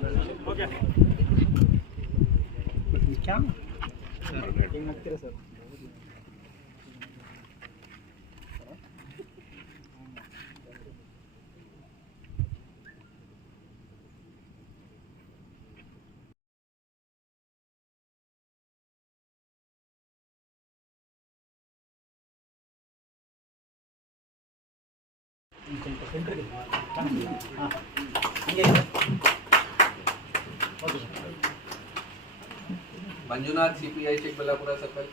Sir ಸ್ವಲ್ಪ ಸೆಂಟ್ರಿಗೆ Manjunath CPI Chikkaballapura circle.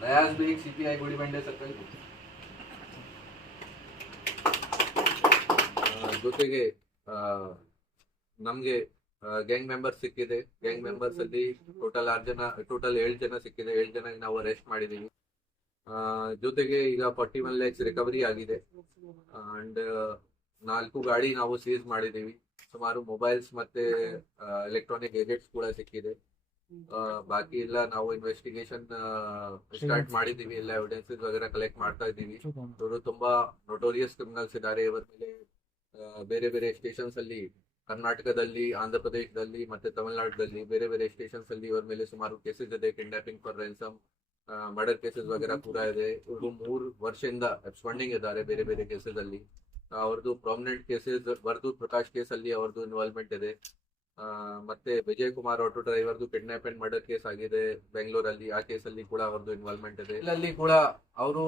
Nayaz Baig CPI Gudibande circle. ಜೊತೆಗೆ ನಮಗೆ ಗ್ಯಾಂಗ್ ಮೆಂಬರ್ಸ್ ಸಿಕ್ಕಿದೆ. ಗ್ಯಾಂಗ್ ಮೆಂಬರ್ಸ್ ಅಲ್ಲಿ ಟೋಟಲ್ 7 ಜನ ಸಿಕ್ಕಿದೆ. 7 ಜನ ನಾವು ಅರೆಸ್ಟ್ ಮಾಡಿದೀವಿ. ಜೊತೆಗೆ ಈಗ 41 lakhs ರಿಕವರಿ ಆಗಿದೆ. ಅಂಡ್ 4 ಗಾಡಿ ನಾವು ಸೀಸ್ ಮಾಡಿದೀವಿ. ಸುಮಾರು ಮೊಬೈಲ್ಸ್ ಮತ್ತೆ ಎಲೆಕ್ಟ್ರಾನಿಕ್ ಗ್ಯಾಜೆಟ್ಸ್ ಕೂಡ ಸಿಕ್ಕಿದೆ. ಬಾಕಿ ಎಲ್ಲ ನಾವು ಇನ್ವೆಸ್ಟಿಗೇಷನ್ ಸ್ಟಾರ್ಟ್ ಮಾಡಿದೀವಿ. ಎಲ್ಲ ಎವಿಡೆನ್ಸಸ್ ವಗैरह ಕಲೆಕ್ಟ್ ಮಾಡ್ತಾ ಇದ್ದೀವಿ. ಇವರು ತುಂಬಾ ನೊಟೋರಿಯಸ್ ಕ್ರಿಮಿನಲ್ಸ್ ಇದ್ದಾರೆ. ಇವರ ಮೇಲೆ ಬೇರೆ ಬೇರೆ ಸ್ಟೇಷನ್ಸ್ ಅಲ್ಲಿ ಕರ್ನಾಟಕದಲ್ಲಿ, ಆಂಧ್ರ ಪ್ರದೇಶದಲ್ಲಿ ಮತ್ತೆ ತಮಿಳುನಾಡಲ್ಲಿ ಬೇರೆ ಬೇರೆ ಸ್ಟೇಷನ್ಸ್ ಅಲ್ಲಿ ಇವರ ಮೇಲೆ ಸುಮಾರು ಕೇಸಸ್ ಇದೆ. Kidnapping for ransom, murder cases ವगैरह ಕೂಡ ಇದೆ. ಇವರು 3 ವರ್ಷದಿಂದ ಅಬ್ಸ್ಕಾಂಡಿಂಗ್ ಇದ್ದಾರೆ ಬೇರೆ ಬೇರೆ ಕೇಸಸ್ ಅಲ್ಲಿ. ಅವ್ರದ್ದು prominent cases Varthur Prakash case ಅಲ್ಲಿ ಅವ್ರದ್ದು ಇನ್ವಾಲ್ವ್ಮೆಂಟ್ ಇದೆ. ಮತ್ತೆ ವಿಜಯ್ ಕುಮಾರ್ ಆಟೋ ಡ್ರೈವರ್ದು ಕಿಡ್ನಾಪ್ ಅಂಡ್ ಮರ್ಡರ್ ಕೇಸ್ ಆಗಿದೆ ಬೆಂಗಳೂರಲ್ಲಿ. ಆ ಕೇಸಲ್ಲಿ ಕೂಡ ಅವ್ರದ್ದು ಇನ್ವಾಲ್ವ್ಮೆಂಟ್ ಇದೆ. ಇಲ್ಲಿ ಕೂಡ ಅವರು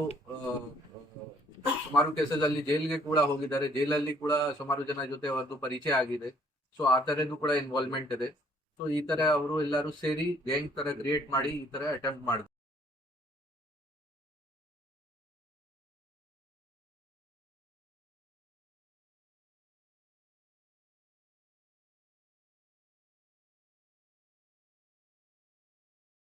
ಸುಮಾರು ಕೇಸಸ್ ಅಲ್ಲಿ ಜೈಲ್ಗೆ ಕೂಡ ಹೋಗಿದ್ದಾರೆ. ಜೈಲಲ್ಲಿ ಕೂಡ ಸುಮಾರು ಜನ ಜೊತೆ ಅವ್ರದ್ದು ಪರಿಚಯ ಆಗಿದೆ. ಸೊ ಆ ತರದ್ದು ಕೂಡ ಇನ್ವಾಲ್ವ್ಮೆಂಟ್ ಇದೆ. ಸೊ ಈ ತರ ಅವರು ಎಲ್ಲರೂ ಸೇರಿ ಗ್ಯಾಂಗ್ ತರ ಕ್ರಿಯೇಟ್ ಮಾಡಿ ಈ ತರ ಅಟೆಂಪ್ಟ್ ಮಾಡಿದ್ರು.